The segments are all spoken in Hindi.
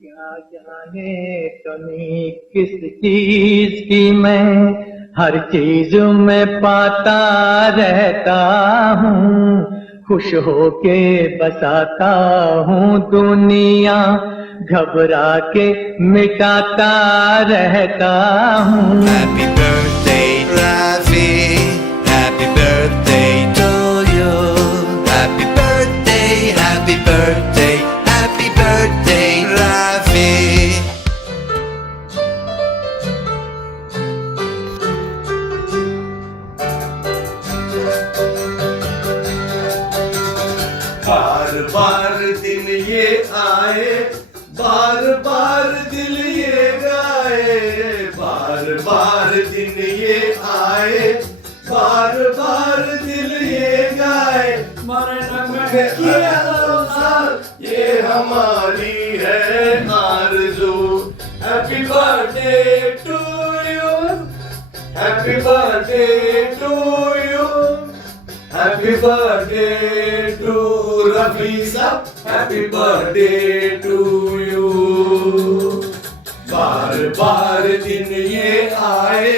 क्या जाने कमी किस चीज की मैं हर चीज में पाता रहता हूँ। खुश होके बसाता हूँ दुनिया, घबरा के मिटाता रहता हूँ। Happy birthday, Rafi. Happy birthday to you. Happy birthday, happy birthday, happy birthday, Rafi. बार बार दिन ये आए, बार बार दिल ये गाए। बार बार दिन ये आए, बार बार दिल ये गाए। मरण में किया साल, ये हमारी है आरज़ू। Happy birthday to you, happy birthday to you, happy birthday to Rafi sahab, happy birthday to you. बार बार दिन ये आए,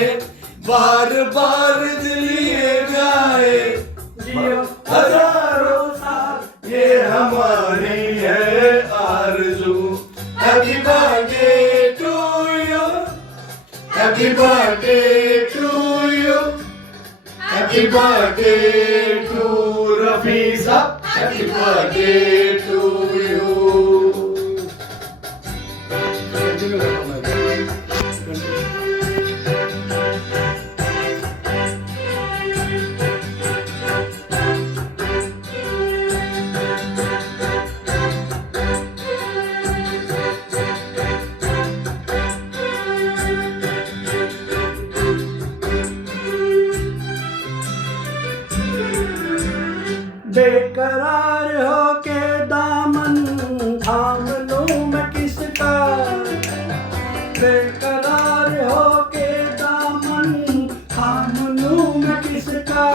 बार बार दिल ये गाए। जियो हजारों साल, ये हमारी है आरज़ू। Happy birthday to you, happy birthday to you, happy birthday to Rafi sahab, happy birthday to you. बेकरार होके दामन थाम लूं मैं किसका, बेकरार होके दामन थाम लूं मैं किसका।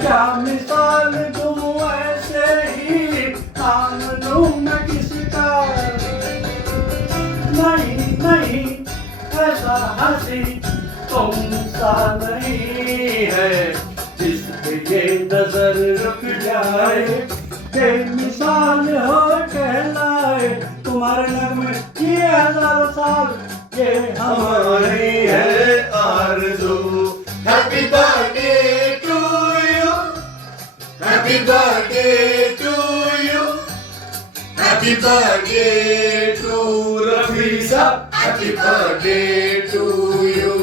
क्या मिसाल दूं ऐसे ही थाम लूं मैं किसका। नहीं नहीं ऐसा हंसी तुम सा नहीं है, जिस पे ये नजर रुक जाए, बेमिसाल हो कहलाए। तुम्हारे नगमे ये हजारों साल, ये हमारी है आरज़ू। Happy birthday to you, happy birthday to you, happy birthday to Rafi sahab, happy birthday to you.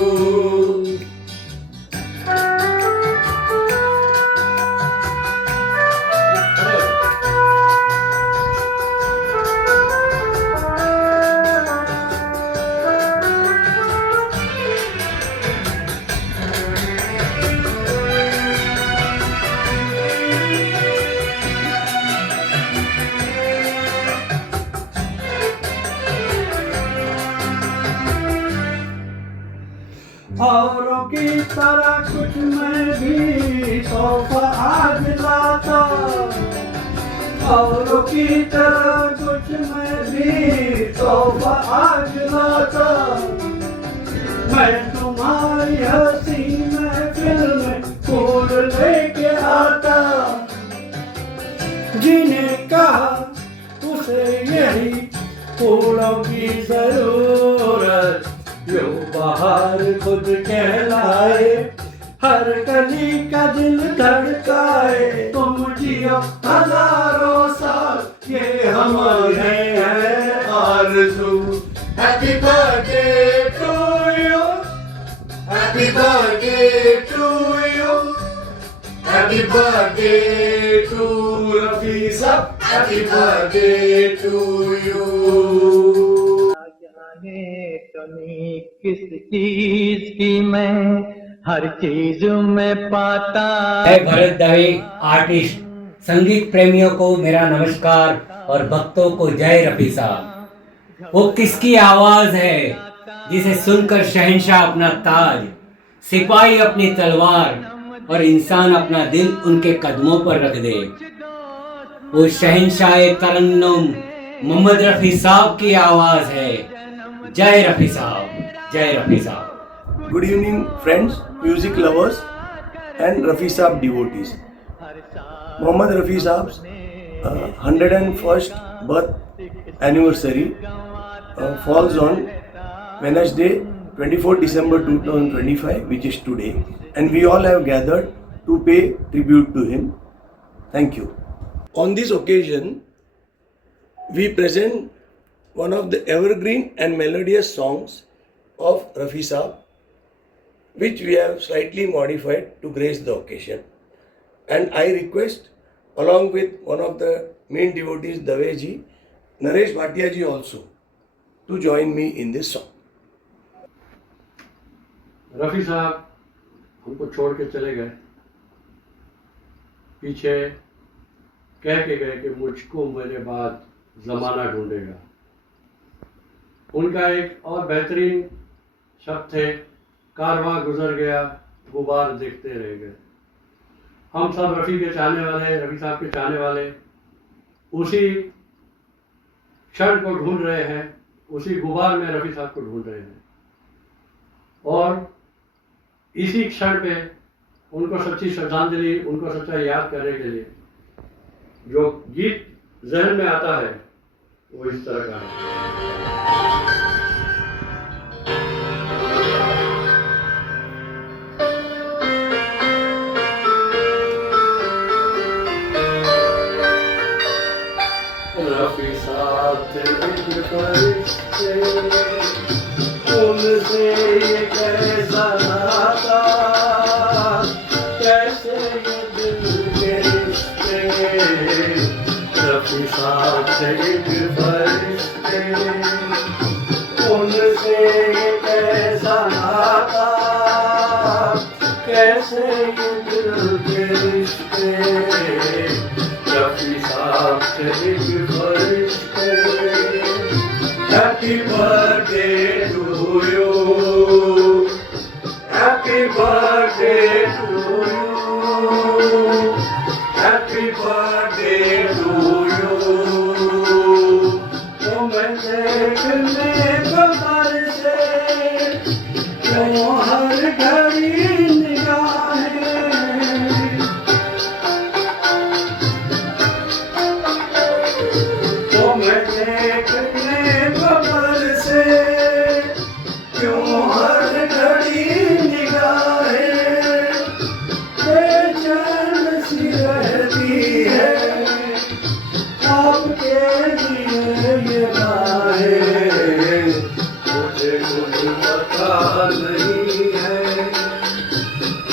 औरों की तरह कुछ मैं भी तोहफा आज लाता, औरों की तरह कुछ मैं भी तोहफा आज लाता। मैं तुम्हारी हंसी महफिल में फूल लेके आता। जिन्हें कहा उसे यही फूलों की जरूरत, जो बाहर खुद कहलाए, हर कली का दिल धड़काए। तुम जियो हजारों साल, ये हमारे है आरज़ू। Happy birthday to you, happy birthday to you, happy birthday to Rafi sahab, happy birthday to you. जाने कमी किस चीज की मैं हर चीज में पाता। मैं भरत दवे आर्टिस्ट, संगीत प्रेमियों को मेरा नमस्कार और भक्तों को जय रफी साहब। वो किसकी आवाज है जिसे सुनकर शहंशाह अपना ताज, सिपाही अपनी तलवार और इंसान अपना दिल उनके कदमों पर रख दे। वो शहंशाह तरन्नुम मोहम्मद रफ़ी साहब की आवाज़ है। जय रफ़ी साहब, जय रफ़ी साहब। Good evening, friends, music lovers, and Rafi Saab devotees. Mohammad Rafi Saab's 101st birth anniversary falls on Wednesday, 24 December 2025, which is today, and we all have gathered to pay tribute to him. Thank you. On this occasion, we present one of the evergreen and melodious songs of Rafi Saab, which we have slightly modified to grace the occasion. And I request, along with one of the main devotees, Dave ji, Naresh Bhatia ji also, to join me in this song. Rafi साहब हमको छोड़ के चले गए, पीछे कह के गए कि मुझको मेरे बाद ज़माना ढूंढेगा। उनका एक और बेहतरीन शब्द थे, कारवां गुजर गया गुबार देखते रह गए। हम सब रफ़ी के चाहने वाले, रफ़ी साहब के चाहने वाले उसी क्षण को ढूंढ रहे हैं, उसी गुबार में रफ़ी साहब को ढूंढ रहे हैं, और इसी क्षण पे उनको सच्ची श्रद्धांजलि, उनको सच्चा याद करने के लिए जो गीत जहन में आता है वो इस तरह का है। रफ़ी साहब तेरे फरिश्ते, उनसे ये कैसा नाता, कैसे ये दिल के रिश्ते। रफ़ी साहब तेरे फरिश्ते, उनसे ये कैसा नाता, कैसे ये दिल के रिश्ते। रफ़ी साहब तेरे फरिश्ते। Happy birthday to you, happy birthday to you, happy birthday to you। तुम्हें देखने कमर से क्यों हर घड़ी निगाहें, तुम्हें देखने कमर से क्यों हर घड़ी निगाहें बेचैन सी रहती है, आपके लिए ये राहें। मुझे कुछ पता नहीं है,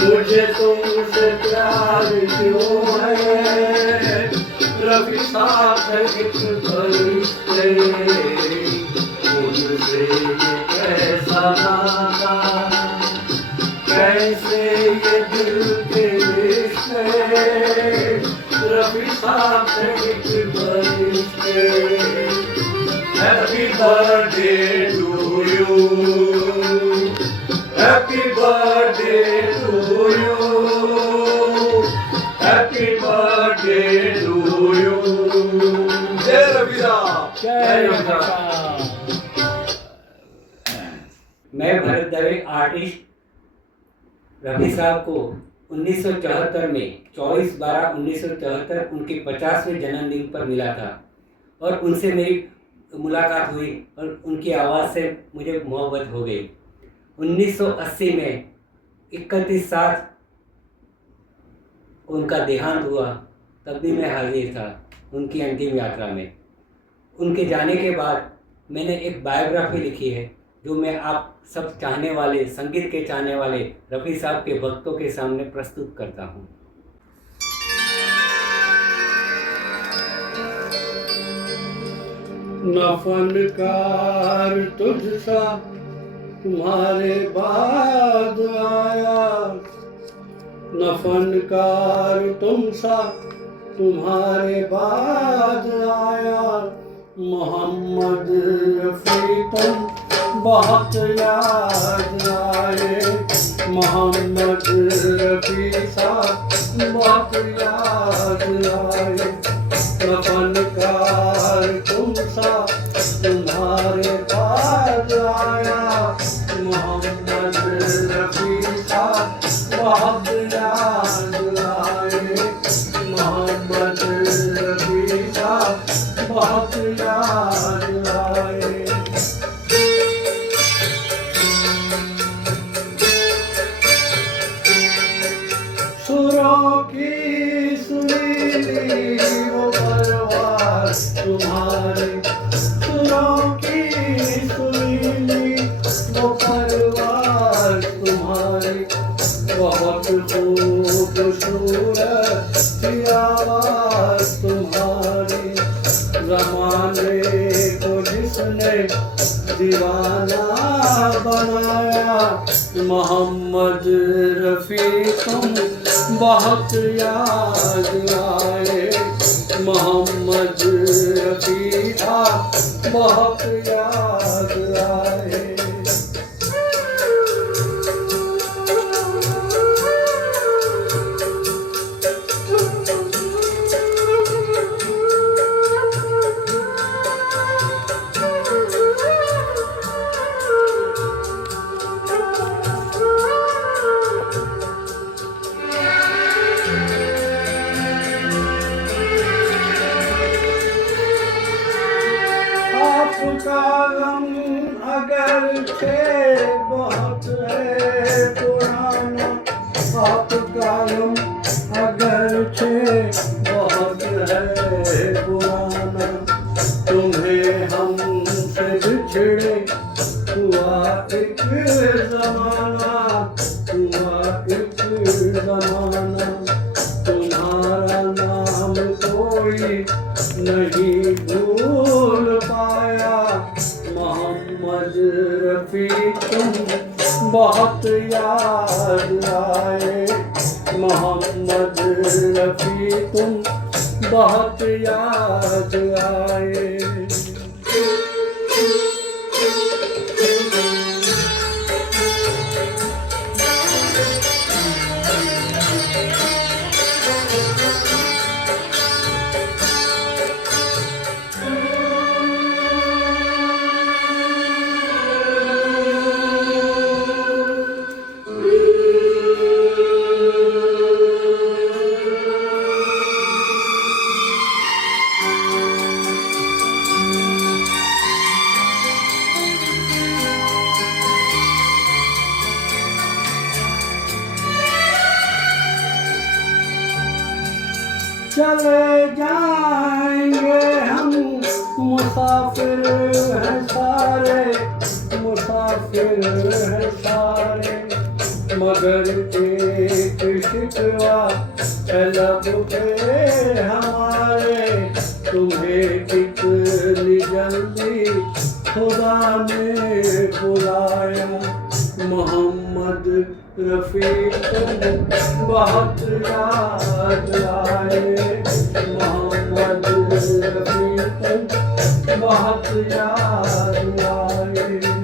मुझे तुमसे प्यार क्यों है। रफ़ी साहब एक फरिश्ते, उनसे ये कैसा नाता, कैसे ये दिल के रिश्ते। रफ़ी साहब एक फरिश्ते। Happy birthday to you, happy birthday to you, happy birthday to you. जय रफ़ी साहब, जय रफ़ी साहब। मैं भरत दवे आर्टिस्ट रफ़ी साहब को 1974 में 24/12/1974 उनके 50वें जन्मदिन पर मिला था, और उनसे मेरी मुलाकात हुई और उनकी आवाज़ से मुझे मोहब्बत हो गई। 1980 में 31/7 उनका देहांत हुआ, तब भी मैं हाजिर था उनकी अंतिम यात्रा में। उनके जाने के बाद मैंने एक बायोग्राफी लिखी है, जो मैं आप सब चाहने वाले, संगीत के चाहने वाले रफ़ी साहब के भक्तों के सामने प्रस्तुत करता हूँ। न फनकार तुझसा तुम्हारे बाद आया, न फनकार तुमसा तुम्हारे बाद आया। मोहम्मद रफ़ी तुम बहुत याद आए, मोहम्मद रफ़ी साहब बहुत याद आए। न फनकार तुमसा तुम्हारे पास आया मोहम्मद रफी साहब बहुत याद आए मोहम्मद रफी साहब बहुत याद आए सुरों की सुरीली वो परवाज़ तुम्हारी सुरों की सुरीली वो परवाज़ तुम्हारी बहुत खूबसूरत सी आवाज़ तुम्हारी ज़माने को जिसने दीवाना बनाया मोहम्मद रफ़ी तुम बहुत याद आए मोहम्मद रफ़ी आप बहुत याद आए आपका गम अगर थे बहुत है पुराना आपका गम अगर थे बहुत है पुराना तुम्हें हमसे बिछड़े हुआ एक ज़माना तुम्हारा नाम कोई नहीं भूल पाया मोहम्मद रफ़ी तुम बहुत याद आए मोहम्मद रफ़ी तुम बहुत याद आए चले जाएंगे हम मुसाफिर हैं सारे मुसाफिर हैं सारे मगर एक शिकवा है लब पे हमारे तुम्हें कितनी जल्दी खुदा ने बुलाया मोहम्मद रफ़ी तुम बहुत याद आए मोहम्मद रफ़ी तुम बहुत याद आए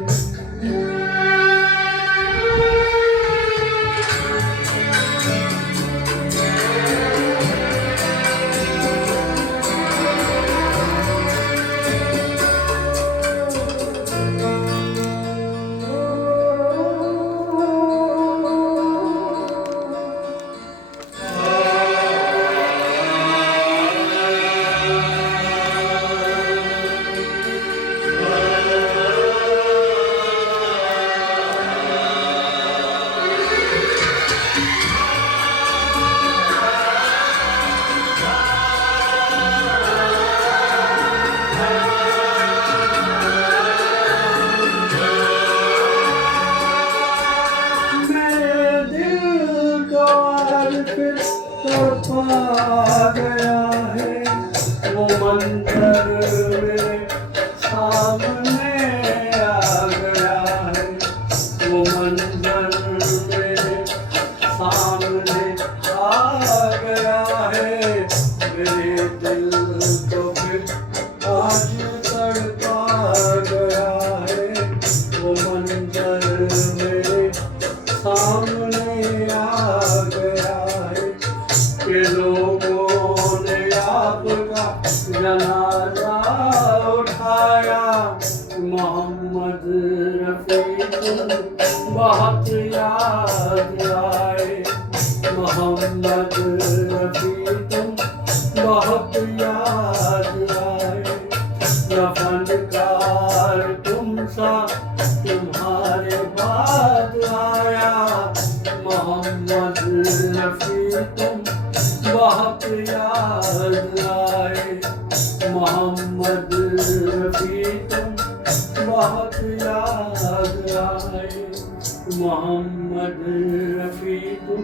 आ गया है वो मंजर मेरे सामने आ गया है वो मंजर मेरे सामने आ गया है मेरे दिल को फिर आज तड़पा गया है वो मंजर मेरे सामने आ गया है के लोगों ने आपका जनाजा उठाया मोहम्मद रफी तुम बहुत याद आए, मोहम्मद रफी तुम बहुत याद आए, न फनकार तुम सा तुम्हारे बाद आया, मोहम्मद रफी तुम बहुत याद आए, मोहम्मद रफी तुम बहुत याद आए, मोहम्मद रफी तुम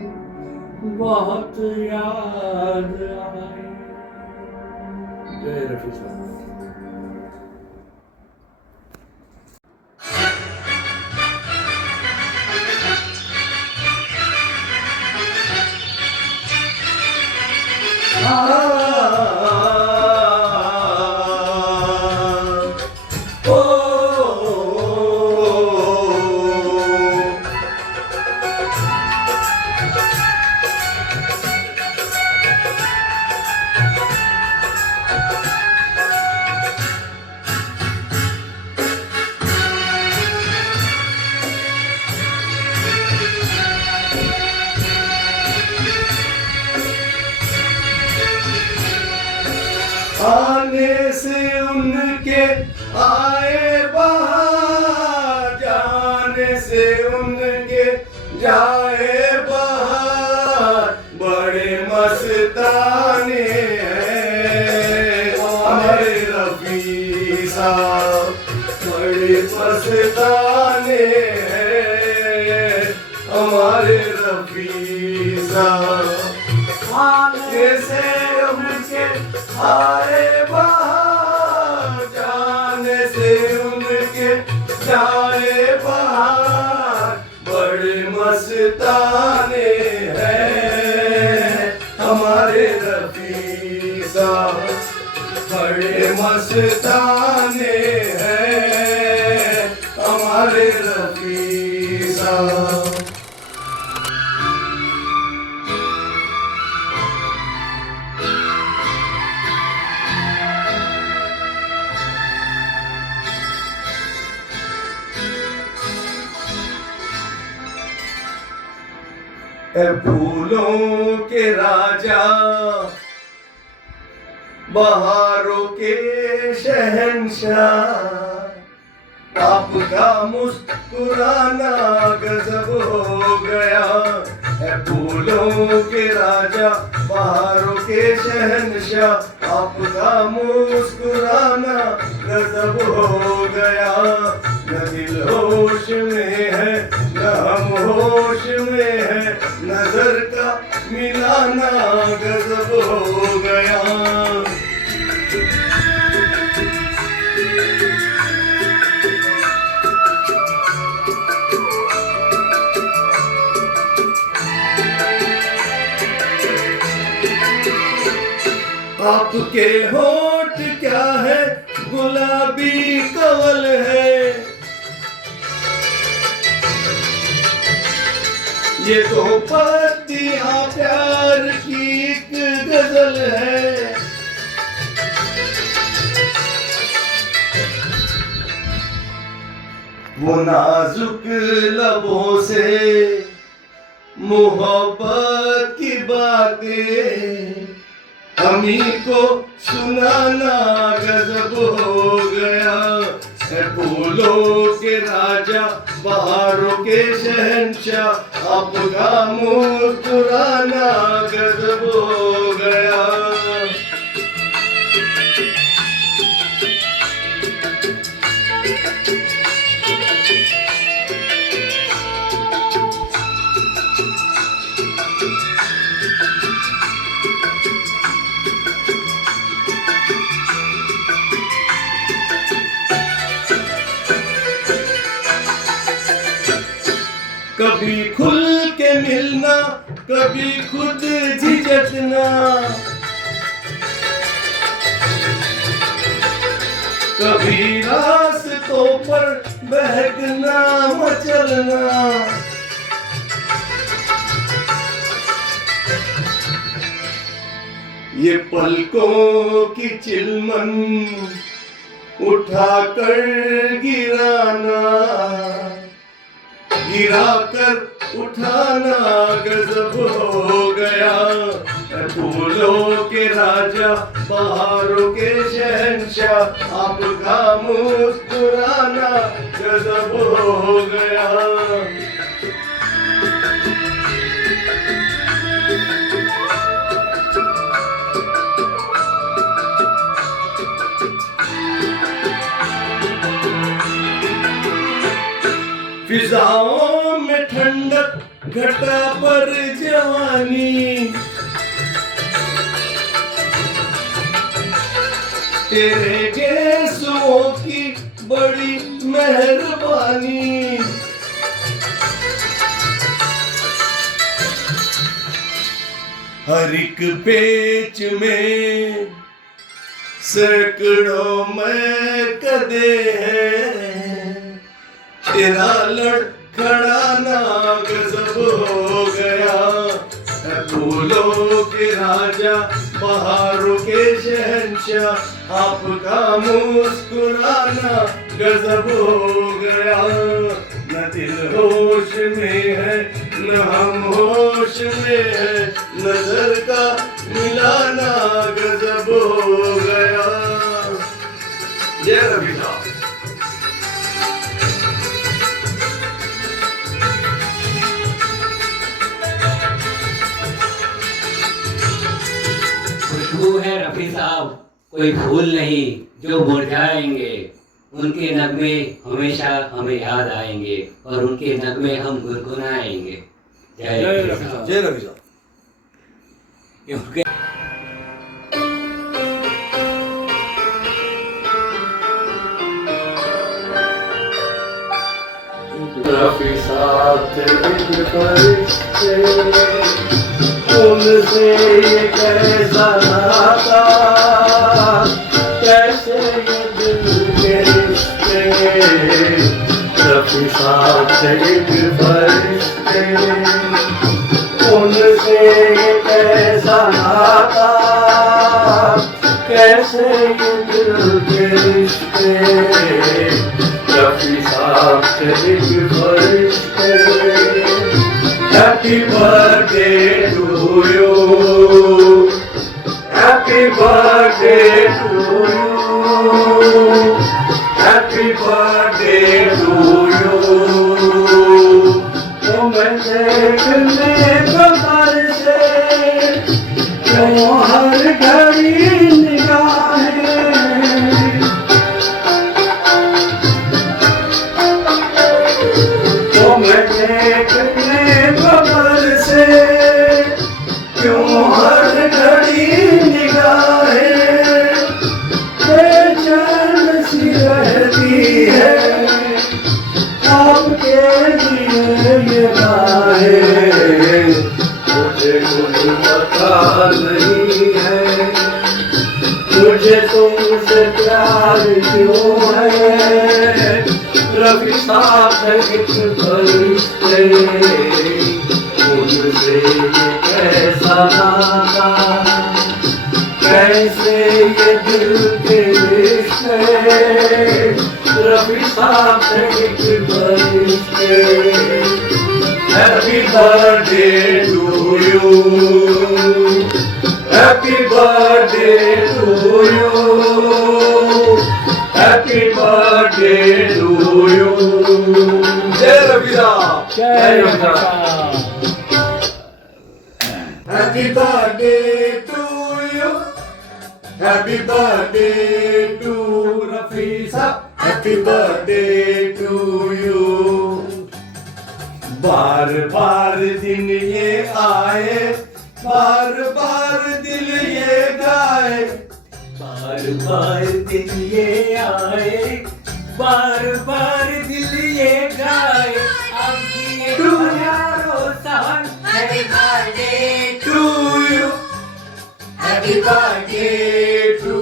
बहुत याद आए। जय रफी साहब। आने से उनके आए बहार, जाने से उनके जाए बहार, बड़े मस्ताने हैं हमारे रफी साहब, बड़े मस्ताने हैं हमारे रफी साहब। आने से उनके आए बहार, जाने से उनके जाए बहार, बड़े मस्ताने हैं हमारे रफी साहब, बड़े मस्ताने हैं हमारे रफी साहब। फूलों के राजा, बहारों के शहंशाह, आपका मुस्कुराना गजब हो गया है। फूलों के राजा, बहारों के शहंशाह, आपका मुस्कुराना गजब हो गया। न दिल होश में है न हम होश में है, नजर का मिलाना गजब हो गया। आपके होठ क्या है, गुलाबी कवल है, ये तो पत्तियां प्यार की एक गजल है। वो नाजुक लबों से मोहब्बत की बातें हमी को सुनाना गजब हो गया। फूलों के राजा, बहारों के शहंशाह, आपका मुस्कुराना गजब हो गया। कभी खुल के मिलना, कभी खुद झिझकना, कभी रास्तों पर बहकना मचलना। ये पलकों की चिलमन उठा कर गिरा गिरा कर उठाना गजब हो गया। फूलों के राजा बहारों के शहंशाह आपका मुस्कुराना गजब हो गया। फिजाओं में ठंडक घटा पर जवानी, तेरे गेसुओं की बड़ी मेहरबानी। हर एक पेच में सैकड़ों में कदे हैं, तेरा लड़खड़ाना गजब हो गया। फूलों के राजा बहारों के शहंशाह आपका मुस्कुराना गजब हो गया। न दिल होश में है न हम होश में है, नजर का मिलाना गजब हो गया। जय रवि साहब। खुशबू है रफी साहब कोई फूल नहीं जो मुरझाएंगे, उनके नगमे हमेशा हमें याद आएंगे और उनके नगमे हम गुनगुनाएंगे। जय रफी साहब। जय रवि साहब। क्योंकि रफी साहब तेरे फरिश्ते, उनसे ये कैसा नाता, कैसे ये दिल के रिश्ते। रफी साहब तेरे फरिश्ते, उनसे ये कैसा नाता, कैसे ये दिल के रिश्ते। रफी साहब तेरे फरिश्ते। Happy birthday to you. Happy birthday to you. Happy birthday to you. तुम्हें देखने कमर से क्यों हर घड़ी निगाहें, तुम्हें देखने कमर से क्यों हर घड़ी निगाहें बेचैन सी रहती है, आपके लिए ये राहें। मुझे कुछ पता नहीं है, मुझे तुमसे प्यार क्यों है। रफी साहब एक फरिश्ते, मुझसे ये कैसा नाता, कैसे ये दिल के रिश्ते। रफी साहब एक फरिश्ते। Happy birthday to you. Happy birthday to you. Happy birthday to you. Jai Ravi Saab. Jai Ravi Saab. Happy birthday to you. Happy birthday to Rafi Saab. Happy birthday to you. बार बार दिन ये आए, बार बार दिल ये गाए, बार बार दिन ये आए, बार बार दिल ये गाए। अब ये तुम्हारो सहन। Happy birthday to you. Happy birthday to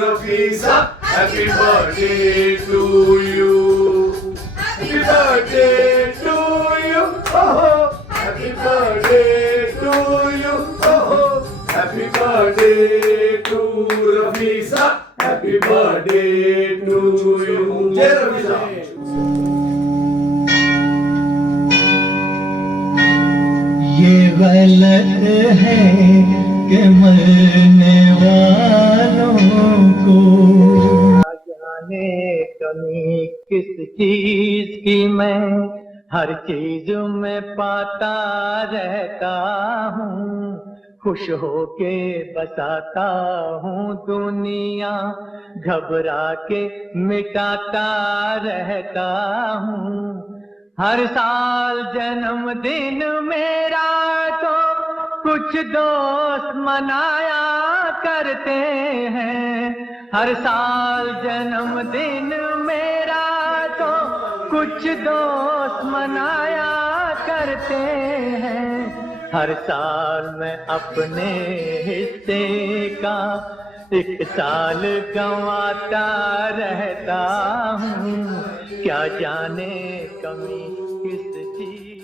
Rafi Saab. Happy birthday to you. Happy birthday to you. Oh, happy birthday to you. Oh, happy birthday to Rafi Saab. Happy birthday to you. Jai Rafi Saab. है कि मरने वालों को जाने कमी किस चीज की मैं हर चीज में पाता रहता हूँ खुश होके बसाता हूँ दुनिया घबरा के मिटाता रहता हूँ हर साल जन्मदिन मेरा तो कुछ दोस्त मनाया करते हैं हर साल जन्मदिन मेरा तो कुछ दोस्त मनाया करते हैं हर साल मैं अपने हिस्से का एक साल गंवाता रहता हूँ क्या जाने कमी किस चीज